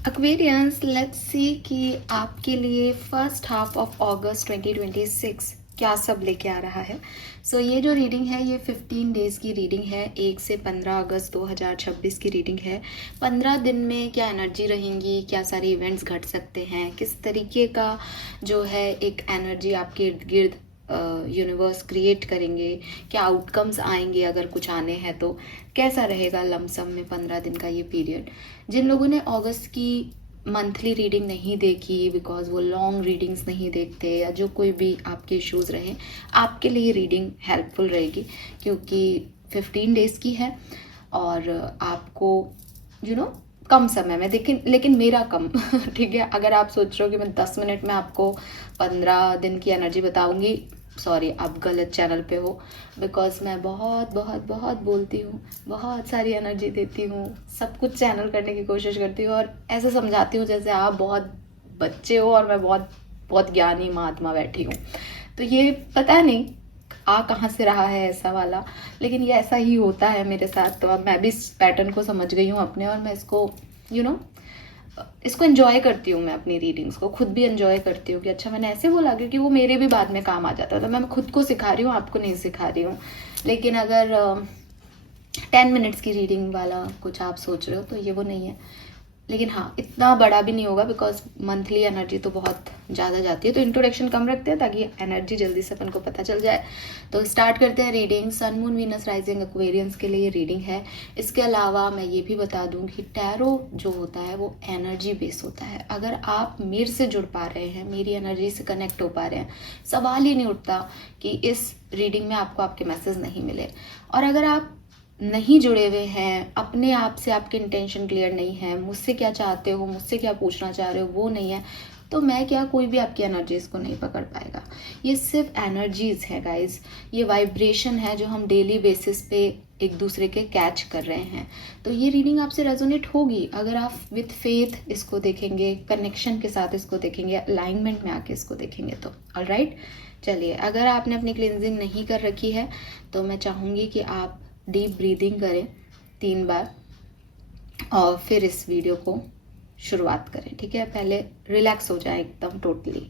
Aquarians, let's see कि आपके लिए फर्स्ट हाफ ऑफ अगस्त 2026 क्या सब लेके आ रहा है। ये जो रीडिंग है ये 15 डेज़ की रीडिंग है। 1 से 15 अगस्त 2026 की रीडिंग है। 15 दिन में क्या एनर्जी रहेंगी, क्या सारे इवेंट्स घट सकते हैं, किस तरीके का जो है एक एनर्जी आपके इर्द गिर्द यूनिवर्स क्रिएट करेंगे, क्या आउटकम्स आएंगे, अगर कुछ आने हैं तो कैसा रहेगा लमसम में 15 दिन का ये पीरियड। जिन लोगों ने अगस्त की मंथली रीडिंग नहीं देखी बिकॉज वो लॉन्ग रीडिंग्स नहीं देखते, या जो कोई भी आपके इश्यूज रहे, आपके लिए रीडिंग हेल्पफुल रहेगी क्योंकि 15 डेज की है और आपको कम समय में लेकिन मेरा कम ठीक है। अगर आप सोच रहे हो कि मैं 10 मिनट में आपको 15 दिन की एनर्जी बताऊंगी, सॉरी, आप गलत चैनल पे हो। बिकॉज मैं बहुत बहुत बहुत बोलती हूँ, बहुत सारी एनर्जी देती हूँ, सब कुछ चैनल करने की कोशिश करती हूँ और ऐसे समझाती हूँ जैसे आप बहुत बच्चे हो और मैं बहुत बहुत ज्ञानी महात्मा बैठी हूँ। तो ये पता नहीं आ कहाँ से रहा है ऐसा वाला, लेकिन ये ऐसा ही होता है मेरे साथ। तो अब मैं भी इस पैटर्न को समझ गई हूँ अपने, और मैं इसको इसको एंजॉय करती हूँ। मैं अपनी रीडिंग्स को खुद भी एंजॉय करती हूँ कि अच्छा मैंने ऐसे बोला, क्योंकि वो मेरे भी बाद में काम आ जाता है। तो मैं खुद को सिखा रही हूँ, आपको नहीं सिखा रही हूँ। लेकिन अगर 10 मिनट्स की रीडिंग वाला कुछ आप सोच रहे हो तो ये वो नहीं है। लेकिन हाँ, इतना बड़ा भी नहीं होगा बिकॉज मंथली एनर्जी तो बहुत ज़्यादा जाती है। तो इंट्रोडक्शन कम रखते हैं ताकि एनर्जी जल्दी से अपन को पता चल जाए। तो स्टार्ट करते हैं reading. Sun moon Venus rising Aquarians के लिए रीडिंग है। इसके अलावा मैं ये भी बता दूं कि टैरो जो होता है वो एनर्जी बेस होता है। अगर आप मेरे से जुड़ पा रहे हैं, मेरी एनर्जी से कनेक्ट हो पा रहे हैं, सवाल ही नहीं उठता कि इस रीडिंग में आपको आपके मैसेज नहीं मिले। और अगर आप नहीं जुड़े हुए हैं, अपने आप से आपके इंटेंशन क्लियर नहीं है, मुझसे क्या चाहते हो, मुझसे क्या पूछना चाह रहे हो वो नहीं है, तो मैं क्या, कोई भी आपकी एनर्जीज को नहीं पकड़ पाएगा। ये सिर्फ एनर्जीज है गाइस, ये वाइब्रेशन है जो हम डेली बेसिस पे एक दूसरे के कैच कर रहे हैं। तो ये रीडिंग आपसे रेजोनेट होगी अगर आप विथ फेथ इसको देखेंगे, कनेक्शन के साथ इसको देखेंगे, अलाइनमेंट में आके इसको देखेंगे तो। ऑलराइट, चलिए, अगर आपने अपनी क्लींजिंग नहीं कर रखी है तो मैं चाहूँगी कि आप डीप ब्रीदिंग करें 3 बार और फिर इस वीडियो को शुरुआत करें। ठीक है, पहले रिलैक्स हो जाए एकदम टोटली।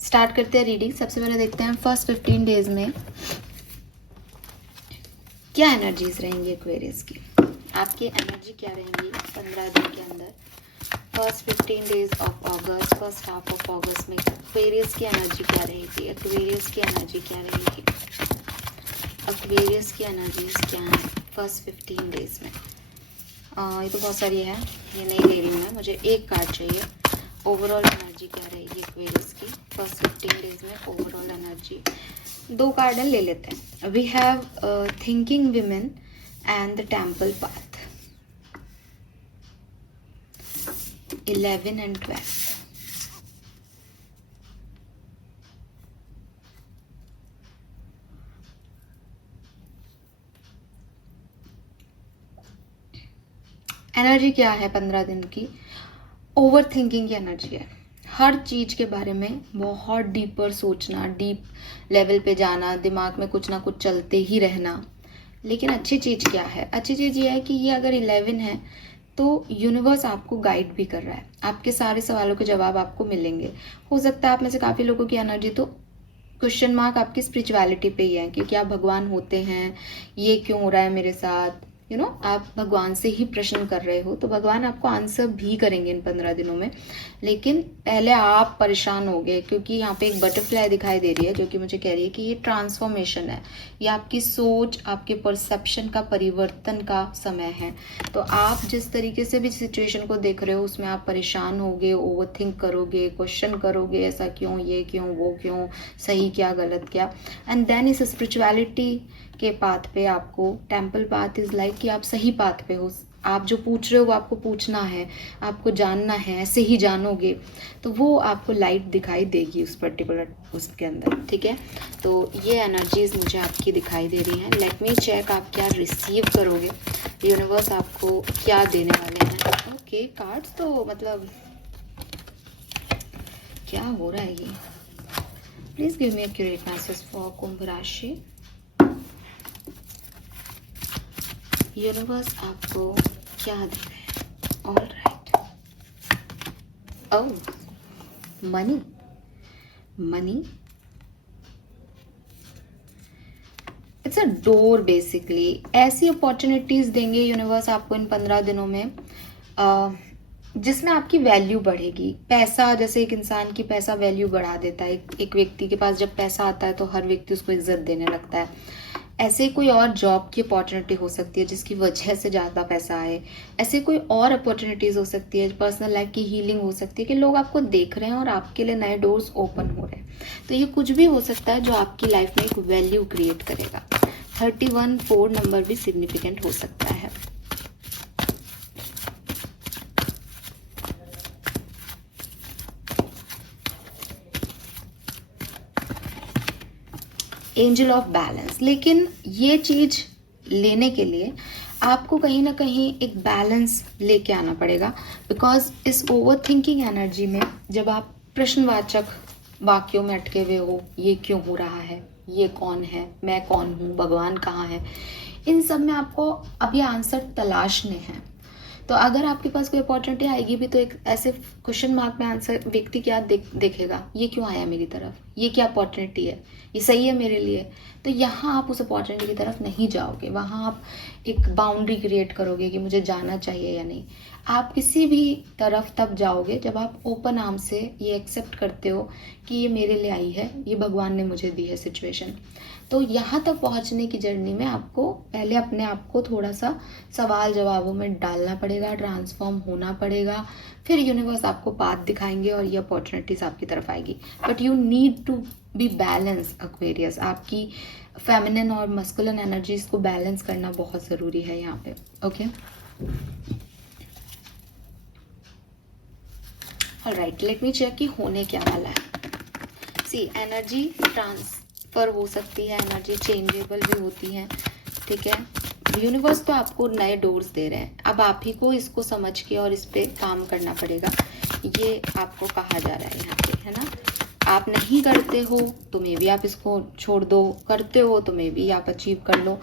स्टार्ट करते हैं रीडिंग। सबसे पहले देखते हैं फर्स्ट 15 डेज में क्या एनर्जीज रहेंगी एक्वेरियस की। आपकी एनर्जी क्या रहेंगी 15 दिन के अंदर। First 15 days of August, first half of अगस्त में एक्वेरियस की एनर्जी क्या रहेगी, एक्वेरियस की एनर्जी क्या रहेगी, एक्वेरियस की एनर्जीज क्या है फर्स्ट 15 डेज में। ये तो बहुत सारी है, ये नहीं ले रही हूँ मैं, मुझे एक कार्ड चाहिए। ओवरऑल एनर्जी क्या रहेगी एक्वेरियस की फर्स्ट 15 डेज में, ओवरऑल एनर्जी। 2 कार्ड ले लेते हैं। We have thinking women and the temple path, 11 and 12। Energy क्या है 15 दिन की? ओवर थिंकिंग की एनर्जी है। हर चीज़ के बारे में बहुत डीपर सोचना, डीप लेवल पे जाना, दिमाग में कुछ ना कुछ चलते ही रहना। लेकिन अच्छी चीज़ क्या है? अच्छी चीज़ ये है कि ये अगर 11 है तो यूनिवर्स आपको गाइड भी कर रहा है, आपके सारे सवालों के जवाब आपको मिलेंगे। हो सकता है आप में से काफ़ी लोगों की एनर्जी तो क्वेश्चन मार्क आपकी स्पिरिचुअलिटी पे ही है कि क्या भगवान होते हैं, ये क्यों हो रहा है मेरे साथ। आप भगवान से ही प्रश्न कर रहे हो, तो भगवान आपको आंसर भी करेंगे इन 15 दिनों में। लेकिन पहले आप परेशान हो गए क्योंकि यहाँ पे एक बटरफ्लाई दिखाई दे रही है जो कि मुझे कह रही है कि ये ट्रांसफॉर्मेशन है, ये आपकी सोच, आपके परसेप्शन का परिवर्तन का समय है। तो आप जिस तरीके से भी सिचुएशन को देख रहे हो उसमें आप परेशान होगे, ओवर थिंक करोगे, क्वेश्चन करोगे, ऐसा क्यों, ये क्यों, वो क्यों, सही क्या, गलत क्या। एंड देन इस स्पिरिचुअलिटी के पाथ पे आपको, टेम्पल पाथ इज लाइक कि आप सही पाथ पे हो, आप जो पूछ रहे हो वो आपको पूछना है, आपको जानना है, ऐसे ही जानोगे तो वो आपको लाइट दिखाई देगी उस पर्टिकुलर उसके अंदर। ठीक है, तो ये एनर्जीज मुझे आपकी दिखाई दे रही हैं। लेट मी चेक आप क्या रिसीव करोगे, यूनिवर्स आपको क्या देने वाले हैं। ओके, कार्ड्स तो मतलब क्या हो रहा है ये। Please give me accurate message for Kumbh rashi. Universe आपको क्या दे रहे हैं। All right, oh, money, money, it's a door basically. ऐसी अपॉर्चुनिटीज देंगे यूनिवर्स आपको इन 15 दिनों में जिसमें आपकी वैल्यू बढ़ेगी। पैसा, जैसे एक इंसान की पैसा वैल्यू बढ़ा देता है। एक व्यक्ति के पास जब पैसा आता है तो हर व्यक्ति उसको इज्जत देने लगता है। ऐसे कोई और जॉब की अपॉर्चुनिटी हो सकती है जिसकी वजह से ज़्यादा पैसा आए। ऐसे कोई और अपॉर्चुनिटीज़ हो सकती है, पर्सनल लाइफ की हीलिंग हो सकती है कि लोग आपको देख रहे हैं और आपके लिए नए डोर्स ओपन हो रहे हैं। तो ये कुछ भी हो सकता है जो आपकी लाइफ में एक वैल्यू क्रिएट करेगा। 31 4 नंबर भी सिग्निफिकेंट हो सकता है। Angel of balance. लेकिन ये चीज लेने के लिए आपको कहीं ना कहीं एक बैलेंस लेके आना पड़ेगा, बिकॉज इस ओवर थिंकिंग एनर्जी में जब आप प्रश्नवाचक वाक्यों में अटके हुए हो, ये क्यों हो रहा है, ये कौन है, मैं कौन हूँ, भगवान कहाँ है, इन सब में आपको अभी आंसर तलाशने हैं। तो अगर आपके पास कोई अपॉर्चुनिटी आएगी भी तो एक ऐसे क्वेश्चन मार्क में आंसर व्यक्ति क्या देखेगा, ये क्यों आया मेरी तरफ, ये क्या अपॉर्चुनिटी है, ये सही है मेरे लिए। तो यहाँ आप उस अपॉर्चुनिटी की तरफ नहीं जाओगे, वहाँ आप एक बाउंड्री क्रिएट करोगे कि मुझे जाना चाहिए या नहीं। आप किसी भी तरफ तब जाओगे जब आप ओपन आर्म से ये एक्सेप्ट करते हो कि ये मेरे लिए आई है, ये भगवान ने मुझे दी है सिचुएशन। तो यहाँ तक पहुँचने की जर्नी में आपको पहले अपने आप को थोड़ा सा सवाल जवाबों में डालना पड़ेगा, ट्रांसफॉर्म होना पड़ेगा, फिर यूनिवर्स आपको पाथ दिखाएंगे और ये अपॉर्चुनिटीज आपकी तरफ आएगी। But you need to be balance Aquarius. आपकी फेमिनिन और मस्कुलिन एनर्जीज को बैलेंस करना बहुत ज़रूरी है यहाँ पे। Okay, alright, let me check कि होने क्या वाला है। सी, एनर्जी ट्रांसफर हो सकती है, एनर्जी चेंजेबल भी होती है, ठीक है। यूनिवर्स तो आपको नए डोर्स दे रहे हैं, अब आप ही को इसको समझ के और इस पे काम करना पड़ेगा। ये आपको कहा जा रहा है यहाँ पे, है ना। आप नहीं करते हो तो मे भी आप इसको छोड़ दो, करते हो तो मे भी आप अचीव कर लो।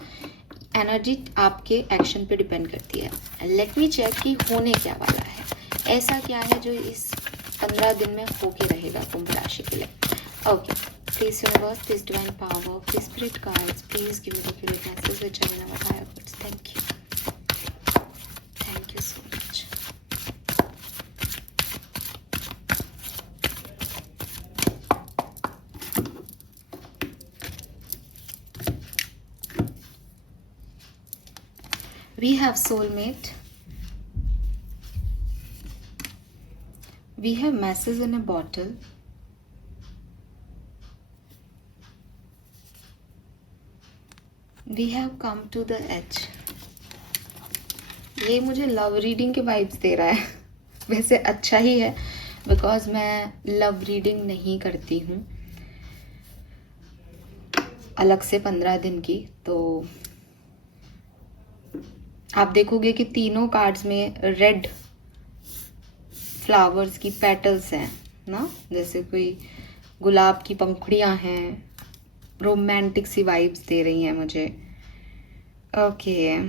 एनर्जी आपके एक्शन पे डिपेंड करती है। लेट मी चेक कि होने क्या वाला है, ऐसा क्या है जो इस 15 दिन में होके रहेगा कुंभ राशि के लिए। Okay, please universe, please divine power, please spirit guides, please give me the accurate message which I know higher goods. Thank you so much. We have soulmate. We have message in a bottle. We have come to the edge. ये मुझे love reading के vibes दे रहा है। वैसे अच्छा ही है, because मैं love reading नहीं करती हूँ अलग से 15 दिन की। तो आप देखोगे कि तीनों कार्ड्स में रेड फ्लावर्स की पेटल्स हैं ना, जैसे कोई गुलाब की पंखुड़ियां हैं। रोमांटिक सी वाइब्स दे रही हैं मुझे। ओके,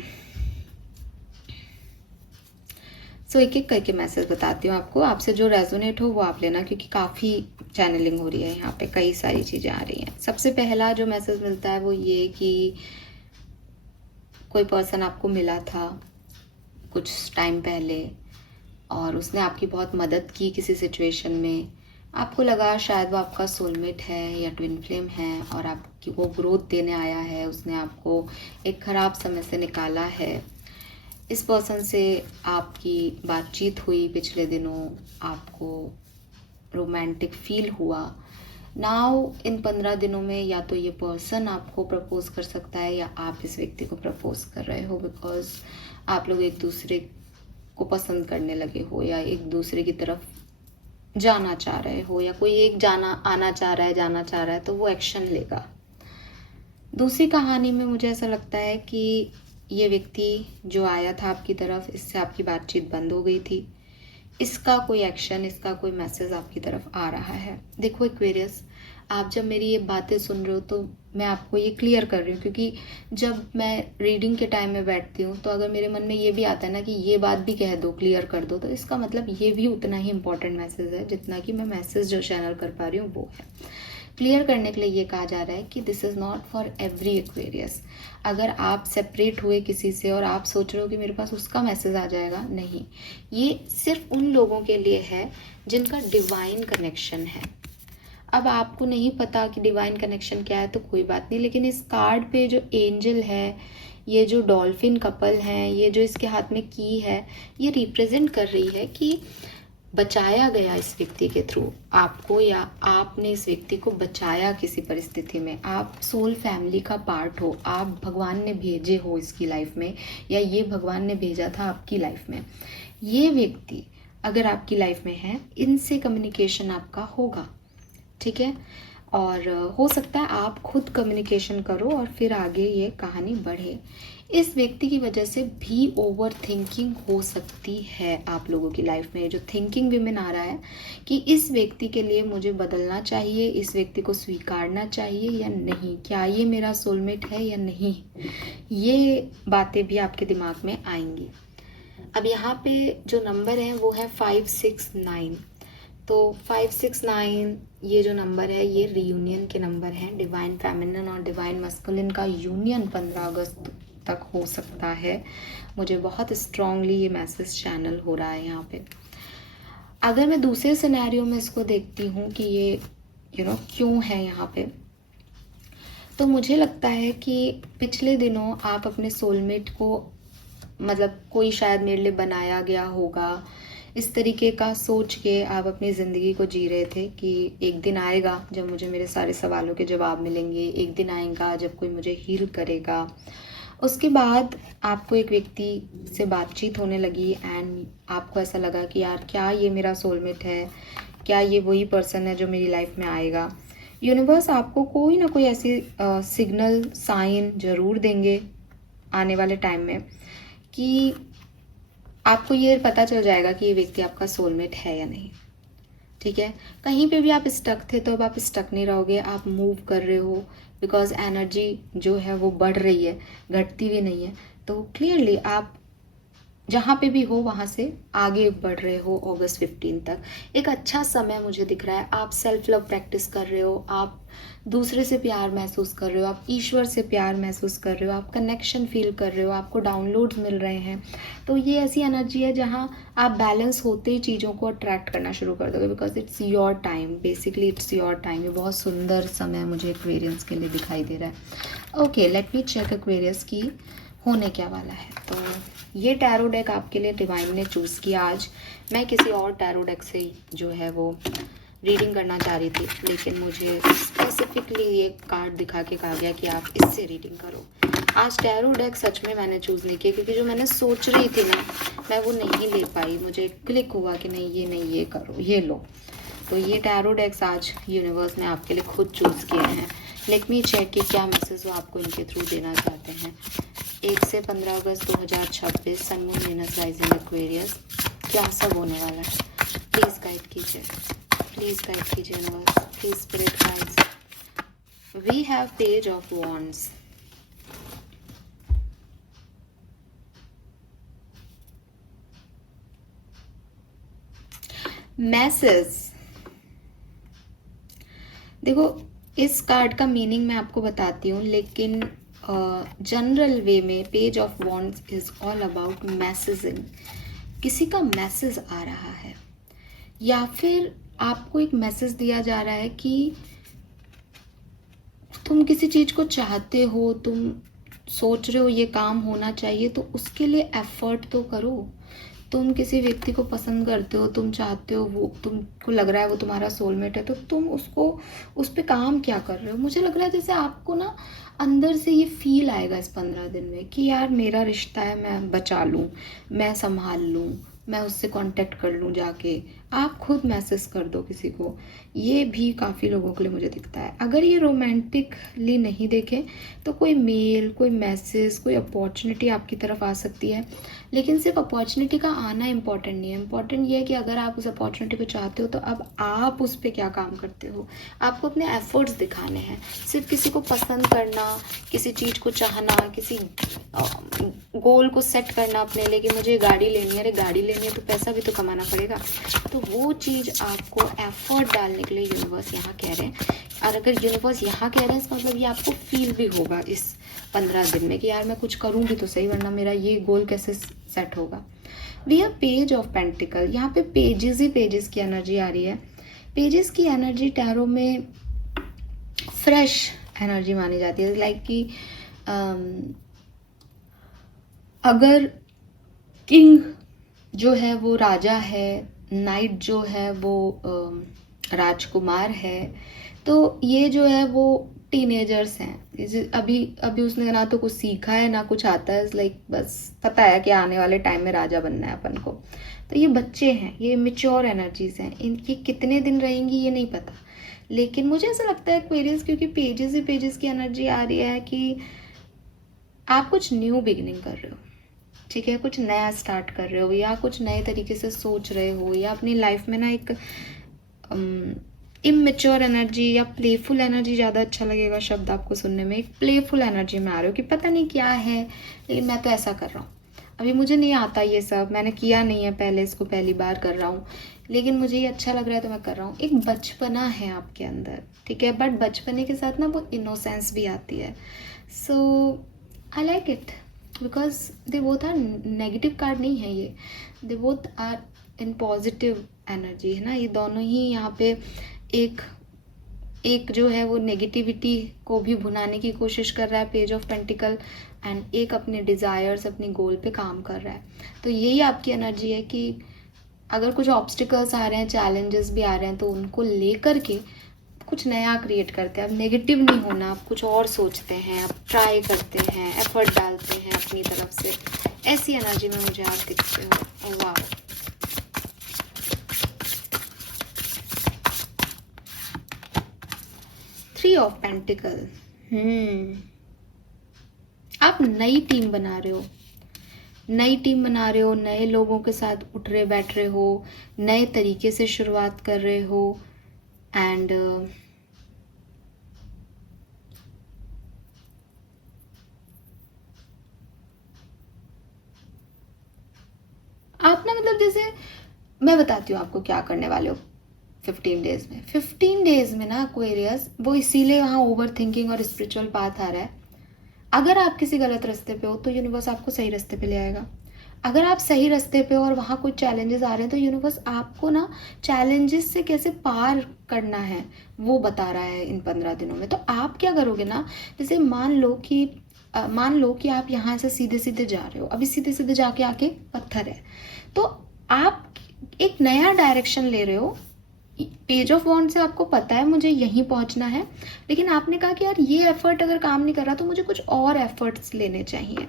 सो एक एक करके मैसेज बताती हूँ आपको। आपसे जो रेजोनेट हो वो आप लेना, क्योंकि काफ़ी चैनलिंग हो रही है यहाँ पे, कई सारी चीज़ें आ रही हैं। सबसे पहला जो मैसेज मिलता है वो ये कि कोई पर्सन आपको मिला था कुछ टाइम पहले और उसने आपकी बहुत मदद की किसी सिचुएशन में। आपको लगा शायद वो आपका सोलमेट है या ट्विन फ्लेम है और आपकी वो ग्रोथ देने आया है। उसने आपको एक ख़राब समय से निकाला है। इस पर्सन से आपकी बातचीत हुई पिछले दिनों, आपको रोमांटिक फील हुआ। नाउ इन 15 दिनों में या तो ये पर्सन आपको प्रपोज कर सकता है या आप इस व्यक्ति को प्रपोज कर रहे हो, बिकॉज आप लोग एक दूसरे को पसंद करने लगे हो या एक दूसरे की तरफ जाना चाह रहे हो, या कोई एक आना चाह रहा है, जाना चाह रहा है, तो वो एक्शन लेगा। दूसरी कहानी में मुझे ऐसा लगता है कि ये व्यक्ति जो आया था आपकी तरफ, इससे आपकी बातचीत बंद हो गई थी। इसका कोई एक्शन, इसका कोई मैसेज आपकी तरफ आ रहा है। देखो एक्वेरियस, आप जब मेरी ये बातें सुन रहे हो तो मैं आपको ये क्लियर कर रही हूँ, क्योंकि जब मैं रीडिंग के टाइम में बैठती हूँ तो अगर मेरे मन में ये भी आता है ना कि ये बात भी कह दो, क्लियर कर दो, तो इसका मतलब ये भी उतना ही इम्पोर्टेंट मैसेज है जितना कि मैं मैसेज जो चैनल कर पा रही हूँ वो है। क्लियर करने के लिए ये कहा जा रहा है कि this is not for every Aquarius. अगर आप सेपरेट हुए किसी से और आप सोच रहे हो कि मेरे पास उसका मैसेज आ जाएगा, नहीं, ये सिर्फ उन लोगों के लिए है जिनका डिवाइन कनेक्शन है। अब आपको नहीं पता कि डिवाइन कनेक्शन क्या है तो कोई बात नहीं, लेकिन इस कार्ड पे जो एंजल है, ये जो डॉल्फिन कपल हैं, ये जो इसके हाथ में की है, ये रिप्रेजेंट कर रही है कि बचाया गया इस व्यक्ति के थ्रू आपको, या आपने इस व्यक्ति को बचाया किसी परिस्थिति में। आप सोल फैमिली का पार्ट हो, आप भगवान ने भेजे हो इसकी लाइफ में, या ये भगवान ने भेजा था आपकी लाइफ में। ये व्यक्ति अगर आपकी लाइफ में है, इनसे कम्युनिकेशन आपका होगा, ठीक है। और हो सकता है आप खुद कम्युनिकेशन करो और फिर आगे ये कहानी बढ़े। इस व्यक्ति की वजह से भी ओवर थिंकिंग हो सकती है आप लोगों की लाइफ में। जो थिंकिंग विमेन आ रहा है कि इस व्यक्ति के लिए मुझे बदलना चाहिए, इस व्यक्ति को स्वीकारना चाहिए या नहीं, क्या ये मेरा सोलमेट है या नहीं, ये बातें भी आपके दिमाग में आएंगी। अब यहाँ पे जो नंबर है वो है 569। तो 569 ये जो नंबर है ये रियूनियन के नंबर हैं। डिवाइन फेमिनिन और डिवाइन मस्कुलिन का यूनियन 15 अगस्त तक हो सकता है। मुझे बहुत स्ट्रांगली ये मैसेज चैनल हो रहा है यहाँ पे। अगर मैं दूसरे सिनेरियो में इसको देखती हूँ कि ये क्यों है यहाँ पे, तो मुझे लगता है कि पिछले दिनों आप अपने सोलमेट को, मतलब कोई शायद मेरे लिए बनाया गया होगा, इस तरीके का सोच के आप अपनी ज़िंदगी को जी रहे थे कि एक दिन आएगा जब मुझे मेरे सारे सवालों के जवाब मिलेंगे, एक दिन आएगा जब कोई मुझे हील करेगा। उसके बाद आपको एक व्यक्ति से बातचीत होने लगी एंड आपको ऐसा लगा कि यार क्या ये मेरा सोलमेट है, क्या ये वही पर्सन है जो मेरी लाइफ में आएगा। यूनिवर्स आपको कोई ना कोई ऐसी सिग्नल साइन ज़रूर देंगे आने वाले टाइम में कि आपको ये पता चल जाएगा कि ये व्यक्ति आपका सोलमेट है या नहीं, ठीक है। कहीं पे भी आप स्टक थे तो अब आप स्टक नहीं रहोगे, आप मूव कर रहे हो, बिकॉज एनर्जी जो है वो बढ़ रही है, घटती भी नहीं है। तो क्लियरली आप जहाँ पे भी हो वहाँ से आगे बढ़ रहे हो। अगस्त 15 तक एक अच्छा समय मुझे दिख रहा है। आप सेल्फ लव प्रैक्टिस कर रहे हो, आप दूसरे से प्यार महसूस कर रहे हो, आप ईश्वर से प्यार महसूस कर रहे हो, आप कनेक्शन फील कर रहे हो, आपको डाउनलोड्स मिल रहे हैं। तो ये ऐसी एनर्जी है जहाँ आप बैलेंस होते ही चीज़ों को अट्रैक्ट करना शुरू कर दोगे, because it's your time, basically it's your time. ये बहुत सुंदर समय मुझे एक्वेरियस के लिए दिखाई दे रहा है। Okay, let me check Aquarius की होने क्या वाला है। तो ये टैरो डेक आपके लिए डिवाइन ने चूज़ किया। आज मैं किसी और टैरो डेक से जो है वो रीडिंग करना चाह रही थी, लेकिन मुझे स्पेसिफिकली ये कार्ड दिखा के कहा गया कि आप इससे रीडिंग करो। आज टैरो डेक सच में मैंने चूज़ नहीं किया, क्योंकि जो मैंने सोच रही थी ना मैं वो नहीं ले पाई। मुझे क्लिक हुआ कि नहीं ये करो, ये लो। तो ये टैरो डेक्स आज यूनिवर्स ने आपके लिए खुद चूज़ किए हैं। लेट मी चेक कि क्या मैसेज वो आपको इनके थ्रू देना चाहते हैं। 1 से 15 अगस्त 2026 sun moon Venus rising Aquarius, क्या सब होने वाला है। प्लीज़ गाइड कीजिए, प्लीज़ गाइड कीजिए universe, please spirit guides. We have page of wands. Message, देखो इस कार्ड का मीनिंग मैं आपको बताती हूँ, लेकिन जनरल वे में page of wands is all about messaging. किसी का मैसेज आ रहा है, या फिर आपको एक मैसेज दिया जा रहा है कि तुम किसी चीज़ को चाहते हो, तुम सोच रहे हो ये काम होना चाहिए, तो उसके लिए एफर्ट तो करो। तुम किसी व्यक्ति को पसंद करते हो, तुम चाहते हो, वो तुमको लग रहा है वो तुम्हारा सोलमेट है, तो तुम उस पर काम क्या कर रहे हो। मुझे लग रहा है जैसे आपको ना अंदर से ये फील आएगा इस 15 दिन में कि यार मेरा रिश्ता है, मैं बचा लूँ, मैं संभाल लूँ, मैं उससे कांटेक्ट कर लूँ जाके, आप खुद मैसेज कर दो किसी को, ये भी काफ़ी लोगों के लिए मुझे दिखता है। अगर ये रोमांटिकली नहीं देखें तो कोई मेल, कोई मैसेज, कोई अपॉर्चुनिटी आपकी तरफ आ सकती है, लेकिन सिर्फ अपॉर्चुनिटी का आना इम्पॉर्टेंट नहीं है। इम्पॉर्टेंट ये है कि अगर आप उस अपॉर्चुनिटी को चाहते हो तो अब आप उस पर क्या काम करते हो। आपको अपने एफर्ट्स दिखाने हैं। सिर्फ किसी को पसंद करना, किसी चीज़ को चाहना, किसी गोल को सेट करना अपने लिए कि मुझे गाड़ी लेनी है, अरे गाड़ी लेनी है तो पैसा भी तो कमाना पड़ेगा। तो वो चीज़ आपको एफर्ट डालने के लिए यूनिवर्स यहाँ कह रहे हैं। और अगर यूनिवर्स यहाँ कह रहे हैं इसका मतलब ये आपको फील भी होगा इस 15 दिन में कि यार मैं कुछ करूँगी तो सही, वरना मेरा ये गोल कैसे सेट होगा। We have page of pentacle. यहाँ पे पेजेस ही पेजेस की एनर्जी आ रही है। पेजेस की एनर्जी टैरो में फ्रेश एनर्जी मानी जाती है। लाइक कि अगर किंग जो है वो राजा है, नाइट जो है वो राजकुमार है, तो ये जो है वो टीनेजर्स हैं। अभी उसने ना तो कुछ सीखा है ना कुछ आता है। लाइक बस पता है कि आने वाले टाइम में राजा बनना है अपन को। तो ये बच्चे हैं, ये मेच्योर एनर्जीज हैं। इनकी कितने दिन रहेंगी ये नहीं पता, लेकिन मुझे ऐसा लगता है एक्वेरियस, क्योंकि पेजेस ही पेजेस की एनर्जी आ रही है कि आप कुछ न्यू बिगिनिंग कर रहे हो, ठीक है, कुछ नया स्टार्ट कर रहे हो, या कुछ नए तरीके से सोच रहे हो, या अपनी लाइफ में ना एक इमेच्योर एनर्जी या प्लेफुल एनर्जी, ज़्यादा अच्छा लगेगा शब्द आपको सुनने में। एक प्लेफुल एनर्जी में आ रहे हो कि पता नहीं क्या है, लेकिन मैं तो ऐसा कर रहा हूँ। अभी मुझे नहीं आता ये सब, मैंने किया नहीं है पहले, इसको पहली बार कर रहा हूँ, लेकिन मुझे ये अच्छा लग रहा है तो मैं कर रहा हूँ। एक बचपना है आपके अंदर, ठीक है, बट बचपने के साथ ना वो इनोसेंस भी आती है। So I like it because they both are negative card नहीं है ये, they both are in positive energy, है ना। ये दोनों ही यहाँ पे एक जो है वो नेगेटिविटी को भी भुनाने की कोशिश कर रहा है, पेज ऑफ पेंटिकल, एंड एक अपने डिज़ायर्स, अपनी गोल पे काम कर रहा है। तो यही आपकी एनर्जी है कि अगर कुछ ऑब्स्टिकल्स आ रहे हैं, चैलेंजेस भी आ रहे हैं, तो उनको लेकर के कुछ नया क्रिएट करते हैं। अब नेगेटिव नहीं होना, आप कुछ और सोचते हैं, आप ट्राई करते हैं, एफर्ट डालते हैं अपनी तरफ से। ऐसी एनर्जी में मुझे आप दिखते हो। वाह, थ्री ऑफ पेंटिकल। आप नई टीम बना रहे हो, नई टीम बना रहे हो, नए लोगों के साथ उठ रहे बैठ रहे हो, नए तरीके से शुरुआत कर रहे हो, एंड आप ना मतलब जैसे मैं बताती हूँ आपको क्या करने वाले हो 15 डेज में। 15 डेज में ना एक्वेरियस, वो इसीलिए वहाँ ओवर थिंकिंग और स्पिरिचुअल पाथ आ रहा है। अगर आप किसी गलत रास्ते पे हो तो यूनिवर्स आपको सही रास्ते पे ले आएगा। अगर आप सही रास्ते पे हो और वहाँ कुछ चैलेंजेस आ रहे हैं तो यूनिवर्स आपको ना चैलेंजेस से कैसे पार करना है वो बता रहा है इन 15 दिनों में। तो आप क्या करोगे ना, जैसे मान लो कि आप यहाँ से सीधे सीधे जा रहे हो, अभी सीधे सीधे जाके आके पत्थर है, तो आप एक नया डायरेक्शन ले रहे हो। पेज ऑफ वॉन्ड से आपको पता है मुझे यहीं पहुंचना है, लेकिन आपने कहा कि यार ये एफर्ट अगर काम नहीं कर रहा तो मुझे कुछ और एफर्ट्स लेने चाहिए।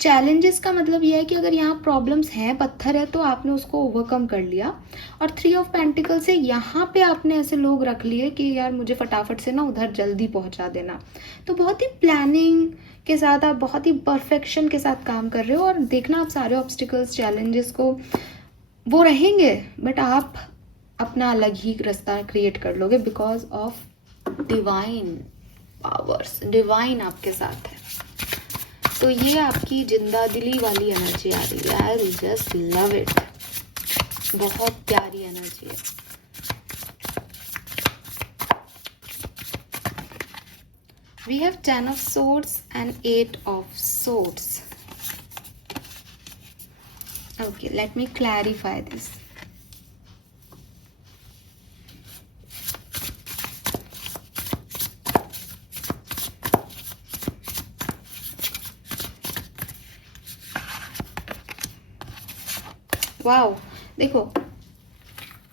चैलेंजेस का मतलब ये है कि अगर यहाँ प्रॉब्लम्स हैं, पत्थर है, तो आपने उसको ओवरकम कर लिया। और थ्री ऑफ पेंटिकल से यहाँ पे आपने ऐसे लोग रख लिए कि यार मुझे फटाफट से ना उधर जल्दी पहुँचा देना। तो बहुत ही प्लानिंग के साथ, आप बहुत ही परफेक्शन के साथ काम कर रहे हो। और देखना, आप सारे ऑब्स्टिकल्स, चैलेंजेस को वो रहेंगे, बट आप अपना अलग ही रास्ता क्रिएट कर लोगे because of divine powers. Divine आपके साथ है। तो ये आपकी जिंदा दिली वाली एनर्जी आ रही है। आई जस्ट लव इट, बहुत प्यारी एनर्जी है। We have 10 of swords and 8 of swords. Okay, let me clarify this. Wow, देखो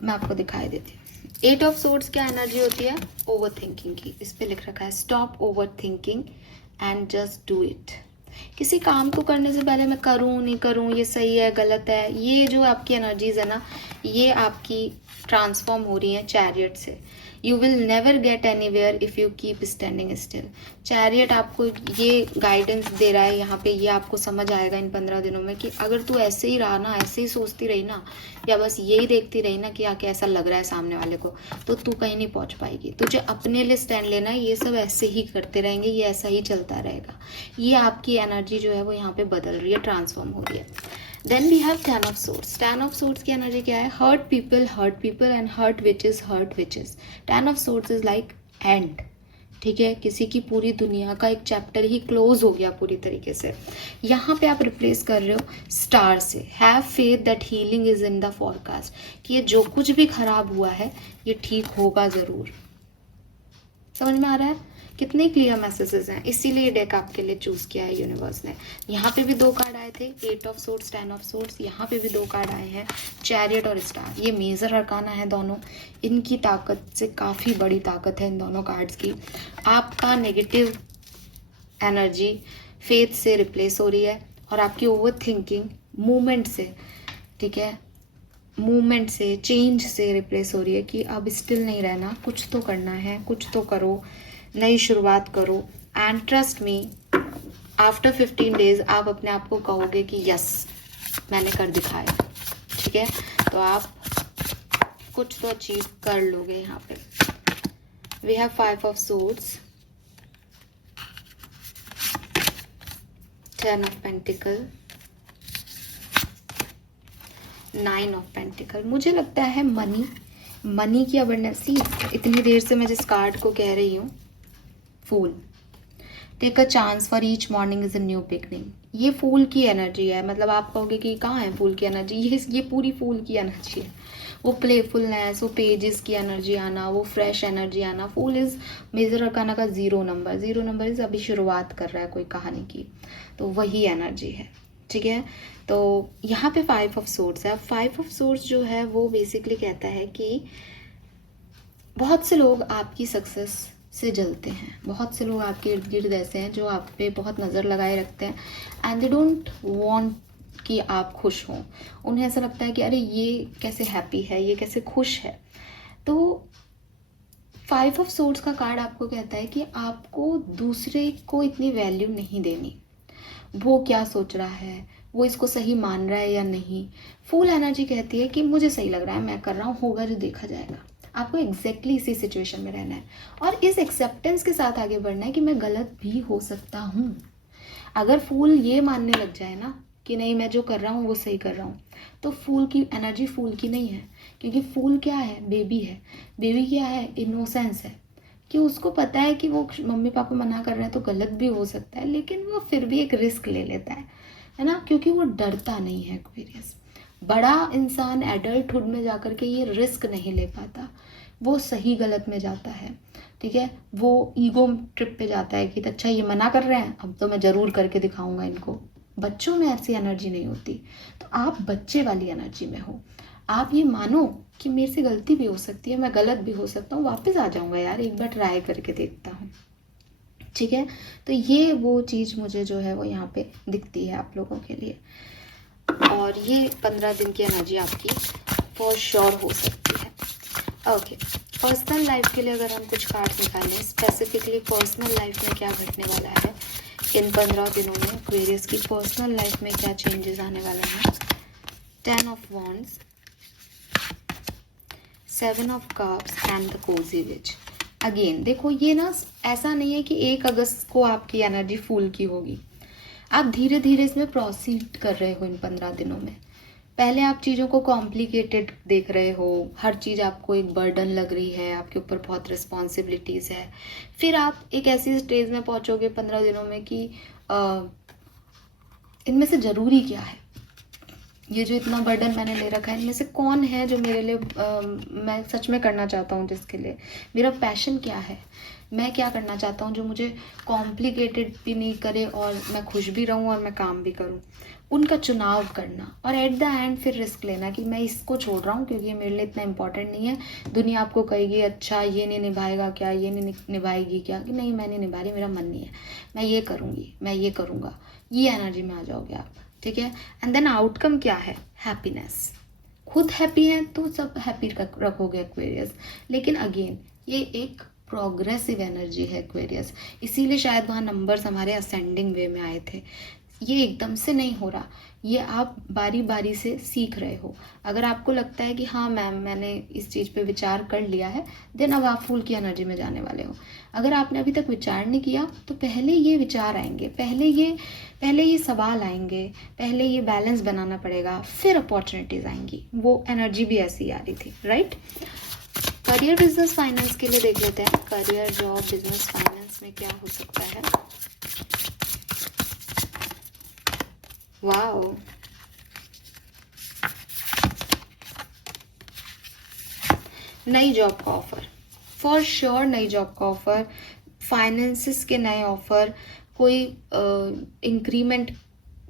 मैं आपको दिखाई देती हूँ। 8 of swords क्या एनर्जी होती है? ओवर थिंकिंग की। इस पे लिख रखा है stop over thinking and just do it. किसी काम को करने से पहले मैं करूँ नहीं करूँ, ये सही है गलत है, ये जो आपकी एनर्जीज है ना, ये आपकी ट्रांसफॉर्म हो रही है चैरियट से। You will never get anywhere if you keep standing still. Chariot आपको ये गाइडेंस दे रहा है यहाँ पे, ये आपको समझ आएगा इन 15 दिनों में कि अगर तू ऐसे ही रहा ना, ऐसे ही सोचती रही ना, या बस यही देखती रही ना कि आके ऐसा लग रहा है सामने वाले को, तो तू कहीं नहीं पहुंच पाएगी। तुझे अपने लिए स्टैंड लेना है, ये सब ऐसे ही करते रहेंगे, ये ऐसा ही चलता रहेगा। ये आपकी एनर्जी जो है वो यहाँ पे बदल रही है, ट्रांसफॉर्म हो रही है। Then we have 10 of swords. 10 of swords की एनर्जी क्या है? Hurt people and hurt witches. 10 of swords is like end, ठीक है, किसी की पूरी दुनिया का एक चैप्टर ही क्लोज हो गया पूरी तरीके से। यहाँ पे आप रिप्लेस कर रहे हो स्टार से। Have faith that healing is in the forecast, कि ये जो कुछ भी खराब हुआ है ये ठीक होगा जरूर। समझ में आ रहा है? कितने क्लियर मैसेजेस हैं, इसीलिए ये डेक आपके लिए चूज किया है यूनिवर्स ने। यहाँ पे भी 2 कार्ड आए थे, 8 ऑफ सोर्ट्स, 10 ऑफ सोर्ट्स। यहाँ पे भी 2 कार्ड आए हैं, चैरियट और स्टार। ये मेजर अरकाना है दोनों, इनकी ताकत से काफ़ी बड़ी ताकत है इन दोनों कार्ड्स की। आपका नेगेटिव एनर्जी फेथ से रिप्लेस हो रही है और आपकी ओवर थिंकिंग मूवमेंट से, ठीक है, मूवमेंट से, चेंज से रिप्लेस हो रही है कि अब स्टिल नहीं रहना, कुछ तो करना है, कुछ तो करो, नई शुरुआत करो। And trust me, after 15 days आप अपने आप को कहोगे कि यस मैंने कर दिखाया, ठीक है। तो आप कुछ तो अचीव कर लोगे। यहाँ पे we have 5 of swords, 10 of pentacle, 9 of pentacle. मुझे लगता है मनी की अबंडेंस। इतनी देर से मैं जिस कार्ड को कह रही हूँ, fool, take a chance for each morning is a new beginning. ये फूल की एनर्जी है। मतलब आप कहोगे कि कहाँ है फूल की एनर्जी? ये पूरी फूल की एनर्जी है। वो प्लेफुलनेस, वो पेजेस की एनर्जी आना, वो फ्रेश एनर्जी आना। फूल इज मेजर अरकाना का 0 नंबर। 0 नंबर इज अभी शुरुआत कर रहा है कोई कहानी की, तो वही एनर्जी है, ठीक है। तो यहाँ पे 5 ऑफ सोर्ड्स है। 5 ऑफ सोर्ड्स जो है वो बेसिकली कहता है कि बहुत से लोग आपकी सक्सेस से जलते हैं। बहुत से लोग आपके इर्द गिर्द ऐसे हैं जो आप पे बहुत नज़र लगाए रखते हैं एंड दे डोंट वांट कि आप खुश हों। उन्हें ऐसा लगता है कि अरे ये कैसे हैप्पी है, ये कैसे खुश है। तो 5 ऑफ सोर्ड्स का कार्ड आपको कहता है कि आपको दूसरे को इतनी वैल्यू नहीं देनी। वो क्या सोच रहा है, वो इसको सही मान रहा है या नहीं। फुल एनर्जी कहती है कि मुझे सही लग रहा है, मैं कर रहा हूँ, होगा जो देखा जाएगा। आपको एग्जैक्टली इसी सिचुएशन में रहना है और इस एक्सेप्टेंस के साथ आगे बढ़ना है कि मैं गलत भी हो सकता हूँ। अगर फूल ये मानने लग जाए ना कि नहीं मैं जो कर रहा हूँ वो सही कर रहा हूँ, तो फूल की एनर्जी फूल की नहीं है। क्योंकि फूल क्या है? बेबी है। बेबी क्या है? इनोसेंस है। कि उसको पता है कि वो मम्मी पापा मना कर रहे हैं तो गलत भी हो सकता है, लेकिन वो फिर भी एक रिस्क ले लेता है ना, क्योंकि वो डरता नहीं है एक्वेरियस। बड़ा इंसान एडल्टहुड में जाकर के ये रिस्क नहीं ले पाता, वो सही गलत में जाता है, ठीक है। वो ईगो ट्रिप पे जाता है कि अच्छा ये मना कर रहे हैं, अब तो मैं ज़रूर करके दिखाऊंगा इनको। बच्चों में ऐसी एनर्जी नहीं होती। तो आप बच्चे वाली एनर्जी में हो। आप ये मानो कि मेरे से गलती भी हो सकती है, मैं गलत भी हो सकता हूँ, वापस आ जाऊंगा यार, एक बार ट्राई करके देखता हूँ, ठीक है। तो ये वो चीज़ मुझे जो है वो यहाँ पे दिखती है आप लोगों के लिए। और ये 15 दिन की एनर्जी आपकी फॉर श्योर हो सकती है। ओके, पर्सनल लाइफ के लिए अगर हम कुछ कार्ड निकालें, स्पेसिफिकली पर्सनल लाइफ में क्या घटने वाला है इन 15 दिनों में, एक्वेरियस की पर्सनल लाइफ में क्या चेंजेस आने वाले हैं। 10 of wands, 7 of cups and the cozy witch. Again देखो, ये ना ऐसा नहीं है कि 1 अगस्त को आपकी एनर्जी फुल की होगी। आप धीरे धीरे इसमें प्रोसीड कर रहे हो इन 15 दिनों में। पहले आप चीज़ों को कॉम्प्लिकेटेड देख रहे हो, हर चीज़ आपको एक बर्डन लग रही है, आपके ऊपर बहुत रिस्पॉन्सिबिलिटीज़ है। फिर आप एक ऐसी स्टेज में पहुंचोगे 15 दिनों में कि इनमें से ज़रूरी क्या है, ये जो इतना बर्डन मैंने ले रखा है, इनमें से कौन है जो मेरे लिए मैं सच में करना चाहता हूँ, जिसके लिए मेरा पैशन क्या है, मैं क्या करना चाहता हूँ जो मुझे कॉम्प्लिकेटेड भी नहीं करे और मैं खुश भी रहूँ और मैं काम भी करूँ। उनका चुनाव करना और एट द एंड फिर रिस्क लेना कि मैं इसको छोड़ रहा हूँ क्योंकि ये मेरे लिए इतना इंपॉर्टेंट नहीं है। दुनिया आपको कहेगी अच्छा ये नहीं निभाएगा क्या, ये नहीं निभाएगी क्या, कि नहीं मैं नहीं निभा रही, मेरा मन नहीं है, मैं ये करूँगी, मैं ये करूँगा, ये एनर्जी में आ जाओगे आप, ठीक है। एंड देन आउटकम क्या है, हैप्पीनेस। खुद हैप्पी हैं तो सब हैप्पी रखोगे एक्वेरियस। लेकिन अगेन ये एक प्रोग्रेसिव एनर्जी है एक्वेरियस, इसीलिए शायद वहाँ नंबर्स हमारे असेंडिंग वे में आए थे। ये एकदम से नहीं हो रहा, ये आप बारी बारी से सीख रहे हो। अगर आपको लगता है कि हाँ मैम मैंने इस चीज़ पे विचार कर लिया है, देन अब आप फूल की एनर्जी में जाने वाले हो। अगर आपने अभी तक विचार नहीं किया तो पहले ये विचार आएंगे, पहले ये सवाल आएंगे, पहले ये बैलेंस बनाना पड़ेगा, फिर अपॉर्चुनिटीज़ आएंगी। वो एनर्जी भी ऐसी आ रही थी, राइट। करियर बिजनेस फाइनेंस के लिए देख लेते हैं, करियर जॉब बिजनेस फाइनेंस में क्या हो सकता है। वाओ, नई जॉब का ऑफर, फॉर श्योर नई जॉब का ऑफर, फाइनेंसिस के नए ऑफर, कोई इंक्रीमेंट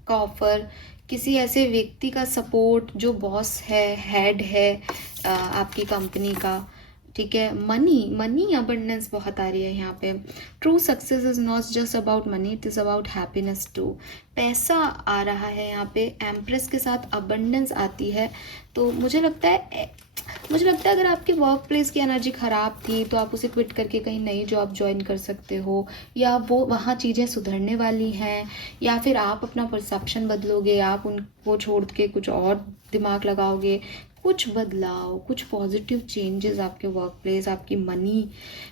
का ऑफर, किसी ऐसे व्यक्ति का सपोर्ट जो बॉस है, हेड है आपकी कंपनी का, ठीक है। मनी अबंडेंस बहुत आ रही है यहाँ पे। True success is not just about money, it is about happiness too. पैसा आ रहा है यहाँ पे, एम्प्रेस के साथ अबंडेंस आती है। तो मुझे लगता है अगर आपके वर्क प्लेस की एनर्जी ख़राब थी तो आप उसे क्विट करके कहीं नई जॉब ज्वाइन कर सकते हो, या वो वहाँ चीज़ें सुधरने वाली हैं, या फिर आप अपना परसेप्शन बदलोगे, आप उनको छोड़ के कुछ और दिमाग लगाओगे। कुछ बदलाव, कुछ पॉजिटिव चेंजेस आपके वर्क प्लेस, आपकी मनी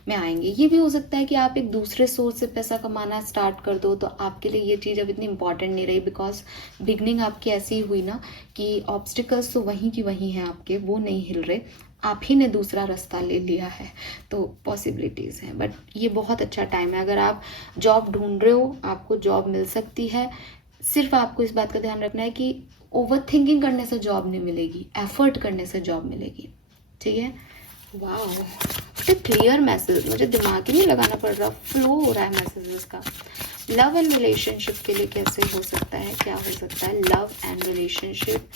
में आएंगे। ये भी हो सकता है कि आप एक दूसरे सोर्स से पैसा कमाना स्टार्ट कर दो, तो आपके लिए ये चीज़ अब इतनी इंपॉर्टेंट नहीं रही, बिकॉज बिगनिंग आपकी ऐसी ही हुई ना कि ऑब्स्टिकल्स तो वहीं की वहीं हैं आपके, वो नहीं हिल रहे, आप ही ने दूसरा रास्ता ले लिया है। तो पॉसिबिलिटीज़ हैं, बट ये बहुत अच्छा टाइम है। अगर आप जॉब ढूंढ रहे हो, आपको जॉब मिल सकती है। सिर्फ आपको इस बात का ध्यान रखना है कि ओवर थिंकिंग करने से जॉब नहीं मिलेगी, एफर्ट करने से जॉब मिलेगी, ठीक है। वाह, क्लियर मैसेज, मुझे दिमाग ही नहीं लगाना पड़ रहा, फ्लो हो रहा है मैसेजेस का। लव एंड रिलेशनशिप के लिए कैसे हो सकता है, क्या हो सकता है लव एंड रिलेशनशिप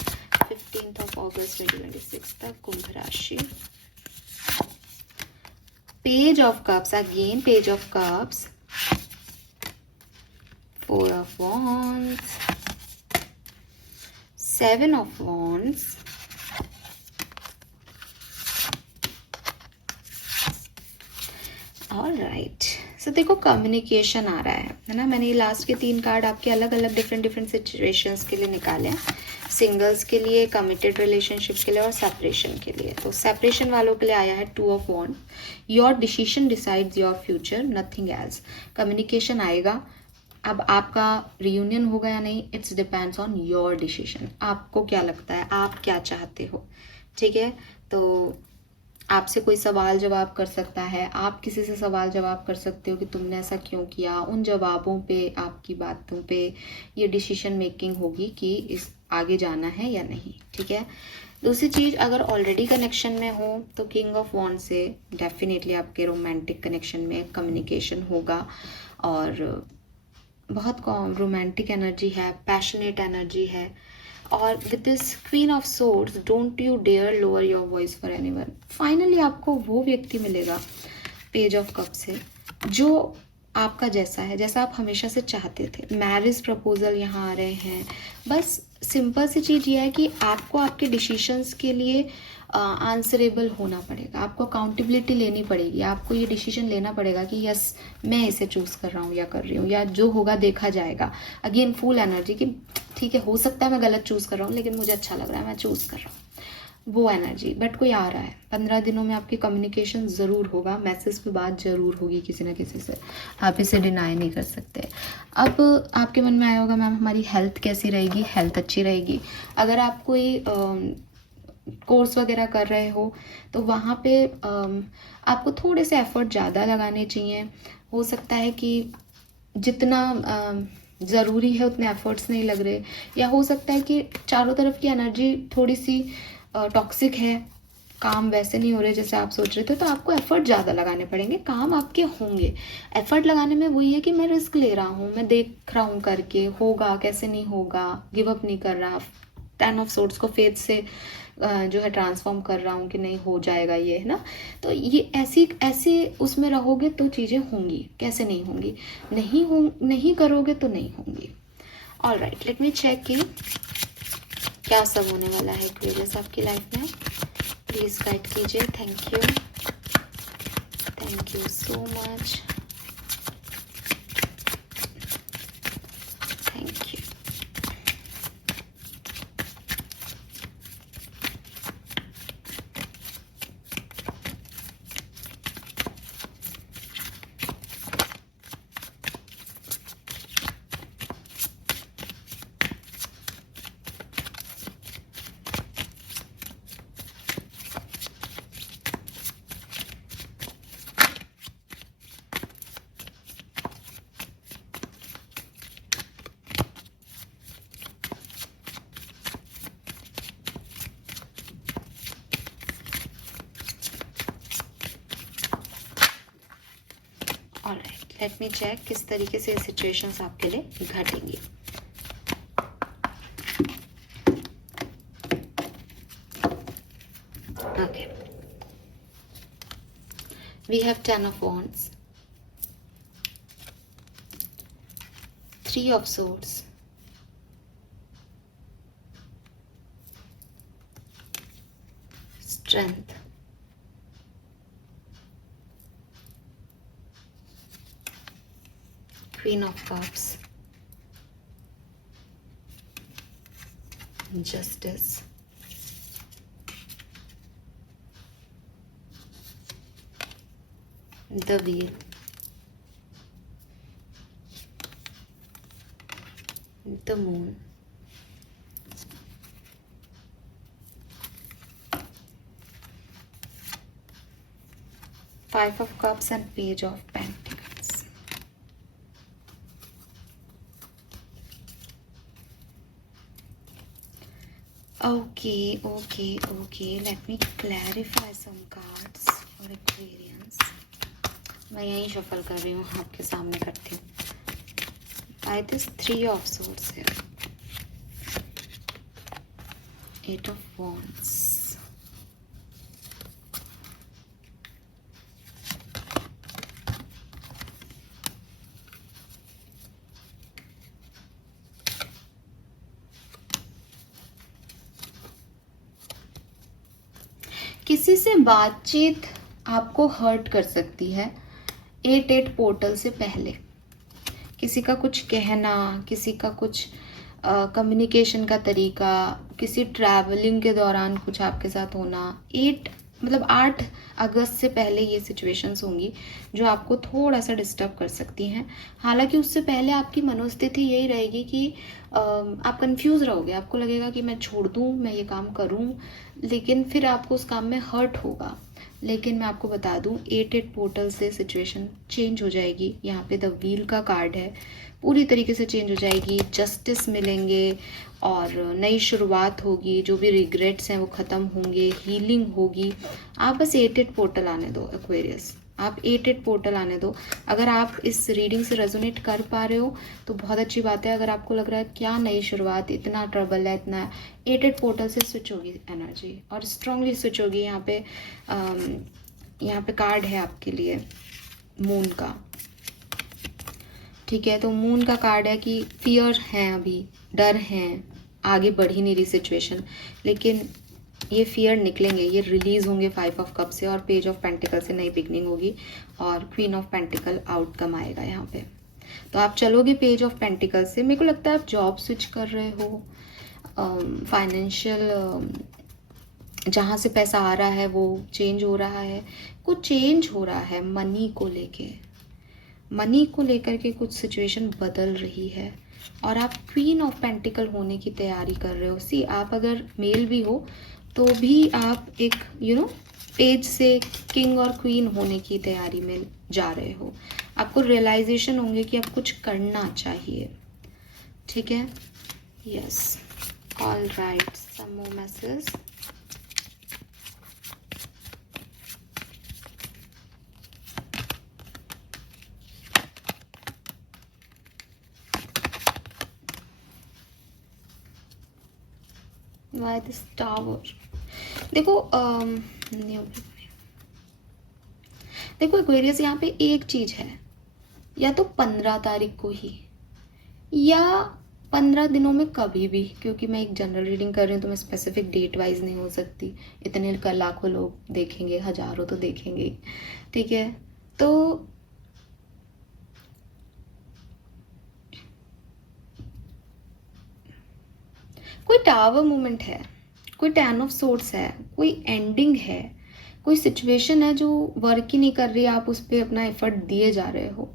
15 अगस्त 2026 तक, कुंभ राशि। Page of cups, again page of cups, 4 of wands, 7 of wands, all right. So देखो कम्युनिकेशन आ रहा है ना। मैंने ये लास्ट के 3 कार्ड आपके अलग अलग डिफरेंट सिचुएशंस के लिए निकाले हैं, सिंगल्स के लिए, कमिटेड रिलेशनशिप के लिए और सेपरेशन के लिए। तो सेपरेशन वालों के लिए आया है 2 of wands, your decision decides your future, nothing else. Communication आएगा, अब आपका रियूनियन होगा या नहीं, it's depends on your decision. आपको क्या लगता है, आप क्या चाहते हो, ठीक है। तो आपसे कोई सवाल जवाब कर सकता है, आप किसी से सवाल जवाब कर सकते हो कि तुमने ऐसा क्यों किया। उन जवाबों पे, आपकी बातों पे ये डिसीजन मेकिंग होगी कि इस आगे जाना है या नहीं, ठीक है। दूसरी चीज़, अगर ऑलरेडी कनेक्शन में हो तो किंग ऑफ वॉन्ड से डेफिनेटली आपके रोमांटिक कनेक्शन में कम्युनिकेशन होगा, और बहुत रोमांटिक एनर्जी है, पैशनेट एनर्जी है। और with this queen of swords, don't you dare lower your voice for anyone. Finally आपको वो व्यक्ति मिलेगा पेज ऑफ कप से जो आपका जैसा है, जैसा आप हमेशा से चाहते थे। मैरिज प्रपोजल यहाँ आ रहे हैं। बस सिंपल सी चीज़ ये है कि आपको आपके डिसीशंस के लिए आंसरेबल होना पड़ेगा, आपको अकाउंटेबिलिटी लेनी पड़ेगी, आपको ये डिसीजन लेना पड़ेगा कि यस मैं इसे चूज़ कर रहा हूँ या कर रही हूँ, या जो होगा देखा जाएगा। अगेन फुल एनर्जी कि ठीक है, हो सकता है मैं गलत चूज़ कर रहा हूँ, लेकिन मुझे अच्छा लग रहा है, मैं चूज़ कर रहा हूँ, वो एनर्जी। बट कोई आ रहा है, 15 दिनों में आपकी कम्युनिकेशन ज़रूर होगा, मैसेज पे बात ज़रूर होगी किसी ना किसी से, आप इसे डिनाई नहीं कर सकते। अब आपके मन में आया होगा मैम हमारी हेल्थ कैसी रहेगी, हेल्थ अच्छी रहेगी। अगर आप कोई कोर्स वगैरह कर रहे हो तो वहाँ पे आपको थोड़े से एफर्ट ज़्यादा लगाने चाहिए। हो सकता है कि जितना ज़रूरी है उतने एफर्ट्स नहीं लग रहे, या हो सकता है कि चारों तरफ की एनर्जी थोड़ी सी टॉक्सिक है, काम वैसे नहीं हो रहे जैसे आप सोच रहे थे, तो आपको एफर्ट ज़्यादा लगाने पड़ेंगे। काम आपके होंगे, एफर्ट लगाने में वही है कि मैं रिस्क ले रहा हूँ, मैं देख रहा हूँ करके होगा कैसे नहीं होगा, गिव अप नहीं कर रहा, 10 ऑफ सोर्ड्स को फेथ से जो है ट्रांसफॉर्म कर रहा हूँ कि नहीं हो जाएगा ये, है ना। तो ये ऐसे उसमें रहोगे तो चीज़ें होंगी, कैसे नहीं होंगी, नहीं करोगे तो नहीं होंगी। All right, let me check कि क्या सब होने वाला है एक्वेरियस आपकी लाइफ में. प्लीज गाइड कीजिए. Thank you so much. Thank you. All right, let me check किस तरीके से सिचुएशंस आपके लिए घटेंगी. Okay, we have 10 of wands, 3 of swords, strength, Queen of Cups, Justice, the Wheel, the Moon, Five of Cups and Page of Pentacles. Okay. Let me clarify some cards for Aquarians. मैं यही shuffle कर रही हूँ, आपके सामने करती हूँ. By this 3 of Swords here, 8 of Wands, किसी से बातचीत आपको हर्ट कर सकती है 8 पोर्टल से पहले. किसी का कुछ कहना, किसी का कुछ कम्युनिकेशन का तरीका, किसी ट्रैवलिंग के दौरान कुछ आपके साथ होना. 8 अगस्त से पहले ये सिचुएशंस होंगी जो आपको थोड़ा सा डिस्टर्ब कर सकती हैं. हालांकि उससे पहले आपकी मनोस्थिति यही रहेगी कि आप कंफ्यूज रहोगे. आपको लगेगा कि मैं छोड़ दूँ, मैं ये काम करूँ, लेकिन फिर आपको उस काम में हर्ट होगा. लेकिन मैं आपको बता दूं 8 पोर्टल से सिचुएशन चेंज हो जाएगी. यहाँ पे द व्हील का कार्ड है, पूरी तरीके से चेंज हो जाएगी. जस्टिस मिलेंगे और नई शुरुआत होगी. जो भी रिग्रेट्स हैं वो ख़त्म होंगे, हीलिंग होगी. आप बस 8 पोर्टल आने दो एक्वेरियस, आप 8 पोर्टल आने दो. अगर आप इस रीडिंग से रेजोनेट कर पा रहे हो तो बहुत अच्छी बात है. अगर आपको लग रहा है क्या नई शुरुआत, इतना ट्रबल है, इतना 8 पोर्टल से स्विच होगी एनर्जी और स्ट्रांगली स्विच होगी. यहाँ पे कार्ड है आपके लिए मून का. ठीक है, तो मून का कार्ड है कि फियर है, अभी डर है, आगे बढ़ ही नहीं रही सिचुएशन, लेकिन ये फियर निकलेंगे, ये रिलीज होंगे 5 ऑफ कप से और पेज ऑफ पेंटिकल से नई बिगनिंग होगी और क्वीन ऑफ पेंटिकल आउटकम आएगा यहाँ पे. तो आप चलोगे पेज ऑफ पेंटिकल से. मेरे को लगता है आप जॉब स्विच कर रहे हो, फाइनेंशियल जहाँ से पैसा आ रहा है वो चेंज हो रहा है, कुछ चेंज हो रहा है. मनी को लेकर के कुछ सिचुएशन बदल रही है और आप क्वीन ऑफ पेंटिकल होने की तैयारी कर रहे हो. सी, आप अगर मेल भी हो तो भी आप एक पेज से किंग और क्वीन होने की तैयारी में जा रहे हो. आपको रियलाइजेशन होंगे कि अब कुछ करना चाहिए. ठीक है, yes. All right, some more message. Why this tower? देखो देखो एक्वेरियस, यहाँ पे एक चीज है, या तो 15 तारीख को ही या 15 दिनों में कभी भी, क्योंकि मैं एक जनरल रीडिंग कर रही हूँ तो मैं स्पेसिफिक डेट वाइज नहीं हो सकती, इतने लाखों लोग देखेंगे, हजारों तो देखेंगे ही, ठीक है। तो कोई टावर मोमेंट है, कोई 10 ऑफ सोर्ड्स है, कोई एंडिंग है, कोई सिचुएशन है जो वर्क ही नहीं कर रही है, आप उस पर अपना एफर्ट दिए जा रहे हो,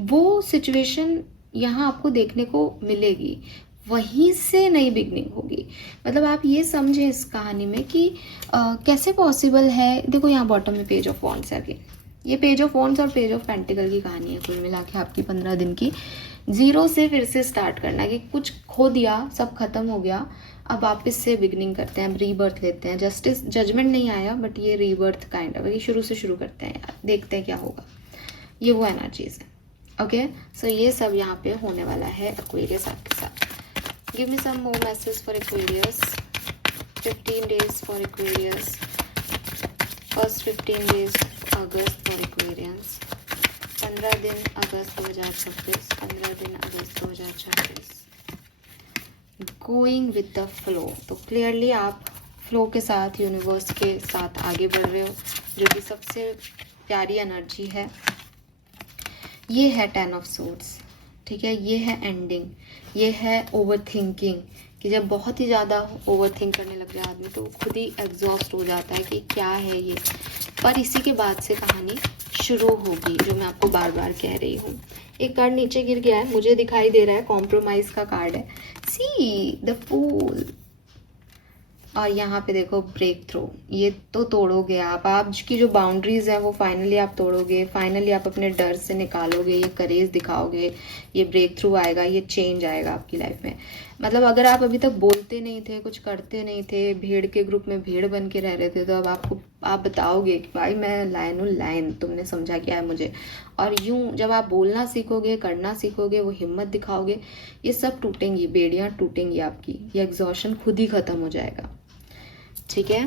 वो सिचुएशन यहाँ आपको देखने को मिलेगी, वहीं से नई बिगनिंग होगी। मतलब आप ये समझे इस कहानी में कि कैसे पॉसिबल है। देखो यहाँ बॉटम में पेज ऑफ वॉन्ड्स है, अगेन ये पेज ऑफ वॉन्ड्स और पेज ऑफ पेंटिकल की कहानी है कुल मिला के आपकी 15 दिन की। जीरो से फिर से स्टार्ट करना है कि कुछ खो दिया, सब खत्म हो गया, अब वापस से बिगनिंग करते हैं, अब रीबर्थ लेते हैं। जस्टिस जजमेंट नहीं आया बट ये रीबर्थ काइंड ऑफ, ये शुरू से शुरू करते हैं यार, देखते हैं क्या होगा। ये वो एनर्जीज है। ओके सो ये सब यहाँ पे होने वाला है एक्वेरियस आपके साथ। Give me some more message for Aquarius. 15 days for Aquarius, first 15 days August for Aquarians. 15 दिन अगस्त 2026, 15 दिन अगस्त 2026। गोइंग विद द फ्लो, तो क्लियरली आप फ्लो के साथ, यूनिवर्स के साथ आगे बढ़ रहे हो, जो कि सबसे प्यारी एनर्जी है। ये है 10 ऑफ सोर्ड्स, ठीक है। ये है एंडिंग, ये है ओवर थिंकिंग, कि जब बहुत ही ज़्यादा ओवर थिंक करने लग जाए आदमी तो खुद ही एग्जॉस्ट हो जाता है कि क्या है ये। पर इसी के बाद से कहानी शुरू होगी, जो मैं आपको बार बार कह रही हूँ। एक कार्ड नीचे गिर गया है, मुझे दिखाई दे रहा है, कॉम्प्रोमाइज का कार्ड है। सी द फूल, और यहाँ पे देखो ब्रेक थ्रू, ये तो तोड़ोगे आप। आपकी जो बाउंड्रीज हैं वो फाइनली आप तोड़ोगे, फाइनली आप अपने डर से निकालोगे, ये करेज दिखाओगे, ये ब्रेक थ्रू आएगा, ये चेंज आएगा आपकी लाइफ में। मतलब अगर आप अभी तक बोलते नहीं थे, कुछ करते नहीं थे, भीड़ के ग्रुप में भीड़ बन के रह रहे थे, तो अब आप बताओगे कि भाई मैं लायन हूँ लायन, तुमने समझा क्या है मुझे। और यूं जब आप बोलना सीखोगे, करना सीखोगे, वो हिम्मत दिखाओगे, ये सब टूटेंगी, बेड़ियाँ टूटेंगी आपकी, ये एग्जॉशन खुद ही खत्म हो जाएगा, ठीक है।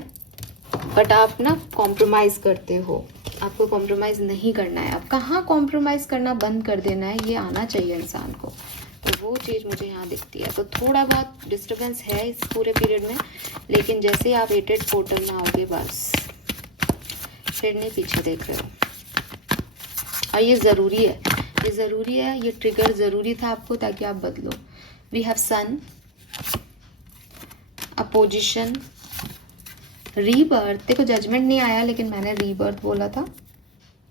बट आप ना कॉम्प्रोमाइज़ करते हो, आपको कॉम्प्रोमाइज़ नहीं करना है। आप कहाँ कॉम्प्रोमाइज़ करना बंद कर देना है, ये आना चाहिए इंसान को, तो वो चीज़ मुझे यहाँ दिखती है। तो थोड़ा बहुत डिस्टर्बेंस है इस पूरे पीरियड में, लेकिन जैसे ही आप 8 पोर्टल में आओगे बस फिर नहीं पीछे देख रहे हो। और ये ज़रूरी है, ये ज़रूरी है, ये ट्रिगर ज़रूरी था आपको ताकि आप बदलो। We have sun, opposition, rebirth. देखो जजमेंट नहीं आया लेकिन मैंने रीबर्थ बोला था।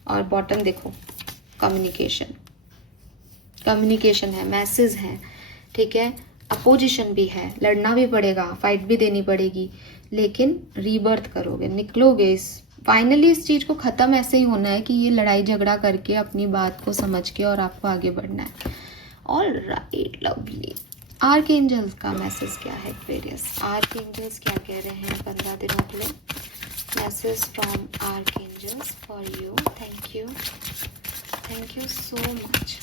और बॉटम देखो कम्युनिकेशन, कम्युनिकेशन है, मैसेज है, ठीक है। अपोजिशन भी है, लड़ना भी पड़ेगा, फाइट भी देनी पड़ेगी, लेकिन रीबर्थ करोगे, निकलोगे इस, फाइनली इस चीज़ को ख़त्म ऐसे ही होना है कि ये लड़ाई झगड़ा करके अपनी बात को समझ के और आपको आगे बढ़ना है। All right, lovely. आर्कएंजल्स का मैसेज क्या है एक्वेरियस? आर्कएंजल्स क्या कह रहे हैं 15 दिनों के लिए? Message from archangels for you. Thank you so much.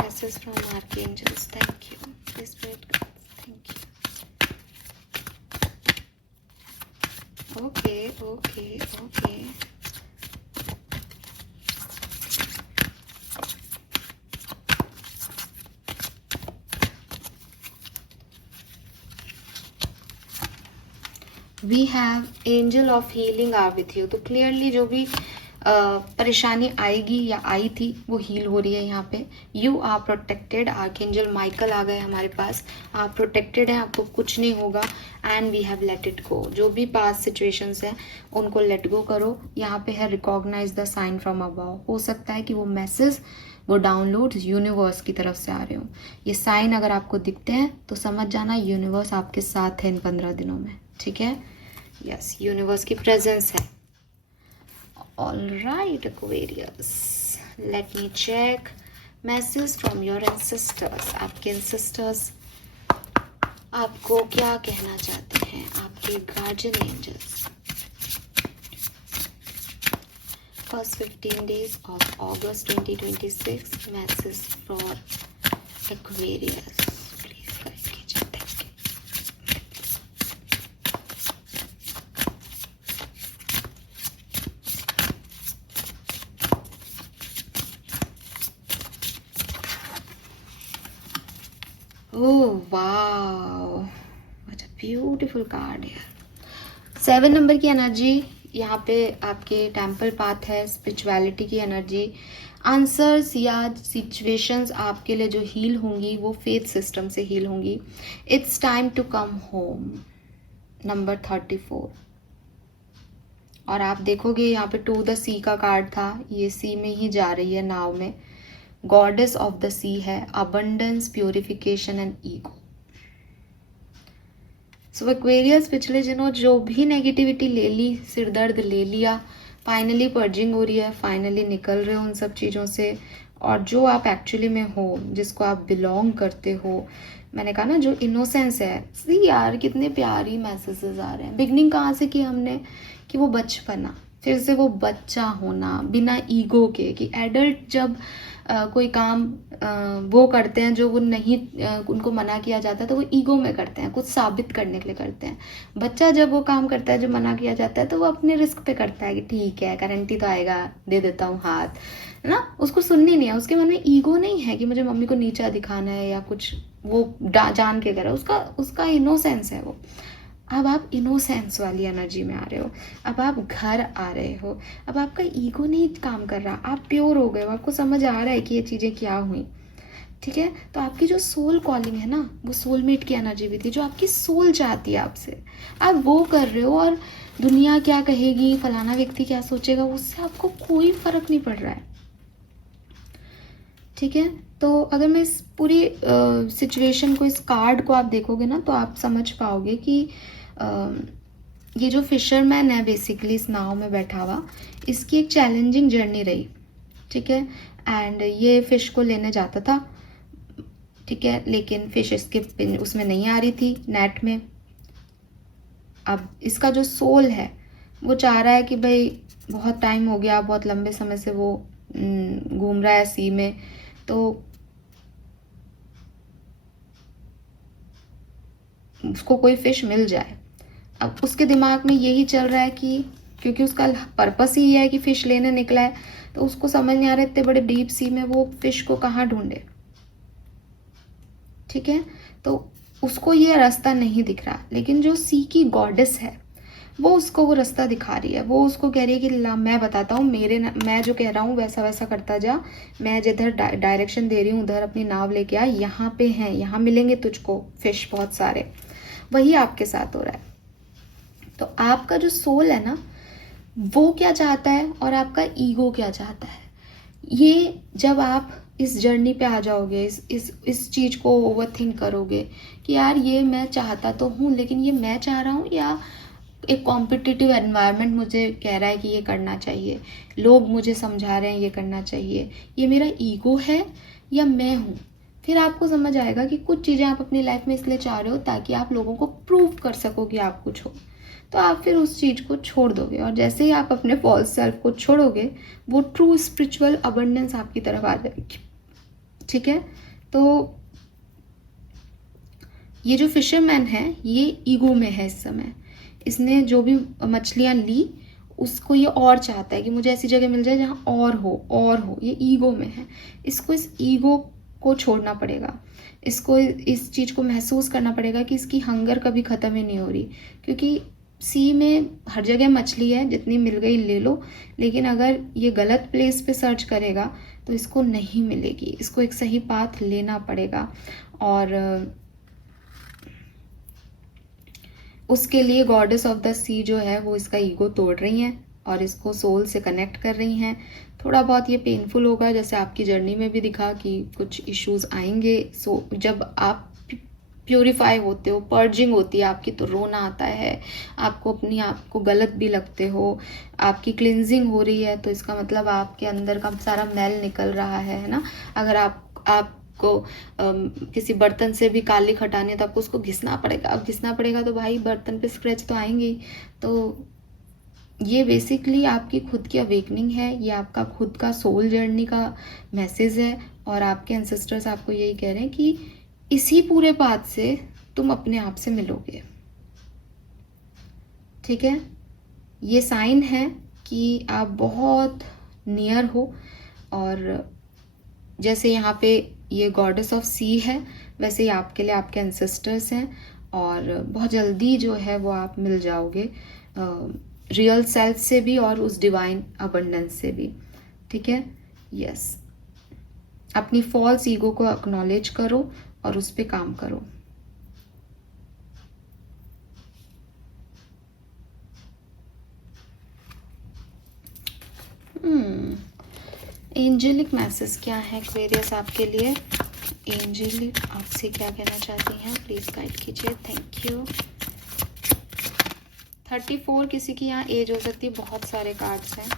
Message from archangels, thank you spirit guides, thank you. Okay. We have angel of healing are with you. तो क्लियरली जो भी परेशानी आएगी या आई थी वो हील हो रही है यहाँ पे। You are protected, archangel Michael आ गए हमारे पास, आप प्रोटेक्टेड हैं, आपको कुछ नहीं होगा। And we have let it go, जो भी पास्ट सिचुएशंस हैं उनको लेट गो करो। यहाँ पे है recognise the sign from above. हो सकता है कि वो मैसेज, वो डाउनलोड यूनिवर्स की तरफ से आ रहे हो। ये साइन अगर आपको दिखते हैं तो समझ जाना यूनिवर्स आपके साथ है इन 15 दिनों में, ठीक है। यस, यूनिवर्स की प्रेजेंस है। All right Aquarius, let me check message from your ancestors. आपके एंसेस्टर्स आपको क्या कहना चाहते हैं, आपके guardian angels. First 15 days of August 2026, message for Aquarius, please guide कीजिए, thank you. Oh wow, what a beautiful card है। 7 नंबर की एनर्जी यहाँ पे आपके टेम्पल पाथ है, स्पिरिचुअलिटी की एनर्जी। आंसर्स या सिचुएशंस आपके लिए जो हील होंगी वो फेथ सिस्टम से हील होंगी। It's time to come home, number 34। और आप देखोगे यहाँ पे टू द सी का कार्ड था, ये सी में ही जा रही है नाव में। गॉडेस ऑफ द सी है, abundance, purification and ego. So Aquarius पिछले दिनों जो भी नेगेटिविटी ले ली, सिर दर्द ले लिया, फाइनली पर्जिंग हो रही है, फाइनली निकल रहे हो उन सब चीज़ों से। और जो आप एक्चुअली में हो, जिसको आप बिलोंग करते हो, मैंने कहा ना जो इनोसेंस है। सी यार कितने प्यारी मैसेजेस आ रहे हैं। बिगनिंग कहाँ से की हमने, कि वो बचपना, फिर से वो बच्चा होना बिना ईगो के, कि एडल्ट जब कोई काम वो करते हैं जो वो नहीं, उनको मना किया जाता है तो वो ईगो में करते हैं, कुछ साबित करने के लिए करते हैं। बच्चा जब वो काम करता है जो मना किया जाता है तो वो अपने रिस्क पे करता है कि ठीक है गारंटी तो आएगा, दे देता हूँ हाथ, है ना। उसको सुननी नहीं है, उसके मन में ईगो नहीं है कि मुझे मम्मी को नीचा दिखाना है या कुछ वो जान के करा, उसका इनोसेंस है वो। अब आप इनोसेंस वाली एनर्जी में आ रहे हो, अब आप घर आ रहे हो, अब आपका ईगो नहीं काम कर रहा, आप प्योर हो गए हो, आपको समझ आ रहा है कि ये चीज़ें क्या हुई। ठीक है, तो आपकी जो सोल कॉलिंग है ना, वो सोलमेट की एनर्जी भी थी, जो आपकी सोल चाहती है आपसे, आप वो कर रहे हो। और दुनिया क्या कहेगी, फलाना व्यक्ति क्या सोचेगा, उससे आपको कोई फर्क नहीं पड़ रहा है। ठीक है, तो अगर मैं इस पूरी सिचुएशन को, इस कार्ड को आप देखोगे ना, तो आप समझ पाओगे कि ये जो फिशरमैन है बेसिकली इस नाव में बैठा हुआ, इसकी एक चैलेंजिंग जर्नी रही। ठीक है, एंड ये फिश को लेने जाता था। ठीक है, लेकिन फिश इसके उसमें नहीं आ रही थी, नेट में। अब इसका जो सोल है वो चाह रहा है कि भाई बहुत टाइम हो गया, बहुत लंबे समय से वो घूम रहा है सी में, तो उसको कोई फिश मिल जाए। अब उसके दिमाग में यही चल रहा है कि क्योंकि उसका पर्पस ही है कि फिश लेने निकला है, तो उसको समझ नहीं आ रहा इतने बड़े डीप सी में वो फिश को कहाँ ढूंढे। ठीक है, तो उसको ये रास्ता नहीं दिख रहा, लेकिन जो सी की गॉडेस है वो उसको वो रास्ता दिखा रही है। वो उसको कह रही है कि ला मैं बताता हूँ, मैं जो कह रहा हूँ वैसा वैसा करता जा, मैं जिधर डायरेक्शन दे रही हूँ उधर अपनी नाव लेके आ, यहाँ पे हैं, यहाँ मिलेंगे तुझको फिश बहुत सारे। वही आपके साथ हो रहा है। तो आपका जो सोल है ना, वो क्या चाहता है और आपका ईगो क्या चाहता है, ये जब आप इस जर्नी पे आ जाओगे, इस चीज़ को ओवर थिंक करोगे कि यार ये मैं चाहता तो हूँ, लेकिन ये मैं चाह रहा हूँ या एक कॉम्पिटिटिव एनवायरनमेंट मुझे कह रहा है कि ये करना चाहिए, लोग मुझे समझा रहे हैं ये करना चाहिए, ये मेरा ईगो है या मैं हूँ। फिर आपको समझ आएगा कि कुछ चीज़ें आप अपनी लाइफ में इसलिए चाह रहे हो ताकि आप लोगों को प्रूव कर सको कि आप कुछ हो। तो आप फिर उस चीज़ को छोड़ दोगे, और जैसे ही आप अपने फॉल्स सेल्फ को छोड़ोगे, वो ट्रू स्पिरिचुअल अबंडेंस आपकी तरफ आ जाएगी। ठीक है, तो ये जो फिशरमैन है ये ईगो में है इस समय। इसने जो भी मछलियाँ ली उसको ये और चाहता है कि मुझे ऐसी जगह मिल जाए जहाँ और हो, ये ईगो में है। इसको इस ईगो को छोड़ना पड़ेगा, इसको इस चीज़ को महसूस करना पड़ेगा कि इसकी हंगर कभी ख़त्म ही नहीं हो रही। क्योंकि सी में हर जगह मछली है, जितनी मिल गई ले लो, लेकिन अगर ये गलत प्लेस पे सर्च करेगा तो इसको नहीं मिलेगी, इसको एक सही पाथ लेना पड़ेगा। और उसके लिए गॉडेस ऑफ द सी जो है वो इसका ईगो तोड़ रही हैं और इसको सोल से कनेक्ट कर रही हैं। थोड़ा बहुत ये पेनफुल होगा, जैसे आपकी जर्नी में भी दिखा कि कुछ इश्यूज आएंगे। सो जब आप प्योरीफाई होते हो, पर्जिंग होती है आपकी, तो रोना आता है, आपको अपनी आप को गलत भी लगते हो, आपकी क्लिनजिंग हो रही है, तो इसका मतलब आपके अंदर का सारा मैल निकल रहा है ना। अगर आप को किसी बर्तन से भी काली हटानी है तो आपको उसको घिसना पड़ेगा। अब घिसना पड़ेगा तो भाई बर्तन पे स्क्रैच तो आएंगे ही। तो ये बेसिकली आपकी खुद की अवेकनिंग है, ये आपका खुद का सोल जर्नी का मैसेज है। और आपके एंसेस्टर्स आपको यही कह रहे हैं कि इसी पूरे पाथ से तुम अपने आप से मिलोगे। ठीक है, ये साइन है कि आप बहुत नियर हो। और जैसे यहाँ पे ये गॉडेस ऑफ सी है, वैसे ही आपके लिए आपके एंसेस्टर्स हैं और बहुत जल्दी जो है वो आप मिल जाओगे रियल सेल्फ से भी और उस डिवाइन अबंडेंस से भी, ठीक है। यस, अपनी फॉल्स ईगो को एक्नॉलेज करो और उस पर काम करो। एंजेलिक मैसेज क्या है एक्वेरियस आपके लिए? एंजेलिक आपसे क्या कहना चाहती हैं, प्लीज गाइड कीजिए। Thank you. 34 किसी की यहाँ एज हो सकती है, बहुत सारे कार्ड्स हैं।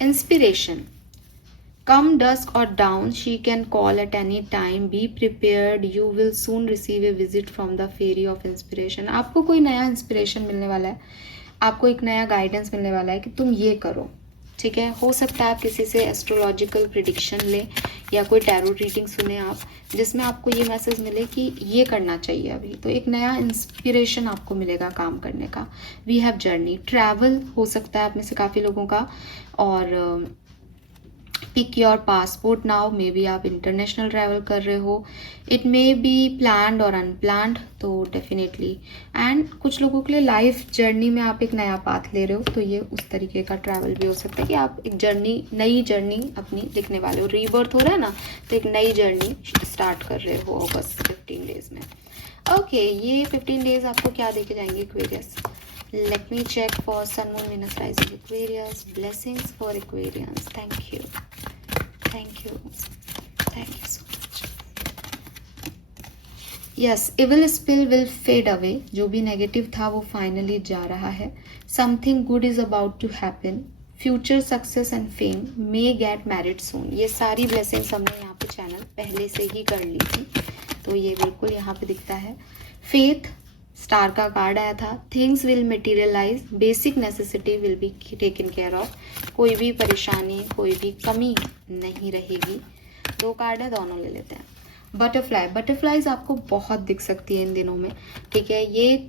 इंस्पिरेशन, कम डस्क और dawn, she can call at any time, be prepared, you will soon receive a visit from the fairy of inspiration. आपको कोई नया इंस्पिरेशन मिलने वाला है, आपको एक नया गाइडेंस मिलने वाला है कि तुम ये करो, ठीक है। हो सकता है आप किसी से एस्ट्रोलॉजिकल प्रिडिक्शन लें या कोई टैरो रीडिंग सुने आप, जिसमें आपको ये मैसेज मिले कि ये करना चाहिए अभी, तो एक नया इंस्पिरेशन आपको मिलेगा काम करने का। वी हैव जर्नी, ट्रैवल हो सकता है आप में से काफ़ी लोगों का, और pick your passport now, may be आप इंटरनेशनल ट्रैवल कर रहे हो, इट मे बी प्लान्ड और अनप्लान्ड, तो डेफिनेटली। एंड कुछ लोगों के लिए लाइफ जर्नी में आप एक नया पाथ ले रहे हो, तो ये उस तरीके का ट्रैवल भी हो सकता है कि आप एक जर्नी, नई जर्नी अपनी लिखने वाले हो, रीबर्थ हो रहा है ना, तो एक नई जर्नी स्टार्ट कर रहे हो अगस्त 15 डेज में। ओके, ये 15 डेज आपको क्या देके जाएंगे Aquarius? Let me check for Sun, Moon, Venus, Rising Aquarius. Blessings for Aquarians. Thank you. Thank you. Thank you so much. Yes, evil spill will fade away. जो भी नेगेटिव था वो फाइनली जा रहा है. Something good is about to happen. Future success and fame may get married soon. ये सारी blessings हमने यहाँ पे चैनल पहले से ही कर ली थी, तो ये बिल्कुल यहाँ पे दिखता है. फेथ, स्टार का कार्ड आया था. Things will materialise, basic necessity will be taken care of. कोई भी परेशानी, कोई भी कमी नहीं रहेगी. 2 कार्ड है, दोनों ले लेते हैं. बटरफ्लाई, बटरफ्लाईज आपको बहुत दिख सकती है इन दिनों में, ठीक है. ये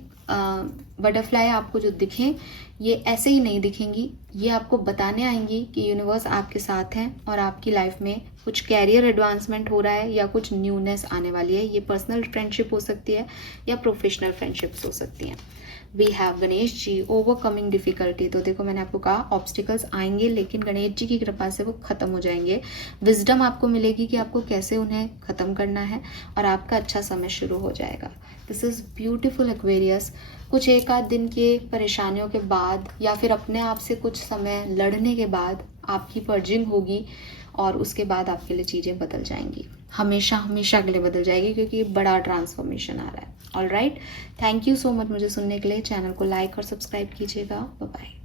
बटरफ्लाई आपको जो दिखें, ये ऐसे ही नहीं दिखेंगी, ये आपको बताने आएंगी कि यूनिवर्स आपके साथ है और आपकी लाइफ में कुछ कैरियर एडवांसमेंट हो रहा है या कुछ न्यूनेस आने वाली है. ये पर्सनल फ्रेंडशिप हो सकती है या प्रोफेशनल फ्रेंडशिप्स हो सकती हैं. We have Ganesh ji, overcoming difficulty. तो देखो मैंने आपको कहा ऑब्स्टिकल्स आएंगे, लेकिन गणेश जी की कृपा से वो खत्म हो जाएंगे. विजडम आपको मिलेगी कि आपको कैसे उन्हें खत्म करना है और आपका अच्छा समय शुरू हो जाएगा. This is beautiful Aquarius. कुछ एक आध दिन के परेशानियों के बाद या फिर अपने आप से कुछ समय लड़ने के बाद आपकी पर्जिंग होगी और उसके बाद आपके लिए चीज़ें बदल जाएंगी. हमेशा हमेशा के लिए बदल जाएगी, क्योंकि बड़ा ट्रांसफॉर्मेशन आ रहा है. All right, thank you so much मुझे सुनने के लिए. चैनल को लाइक और सब्सक्राइब कीजिएगा. Bye bye.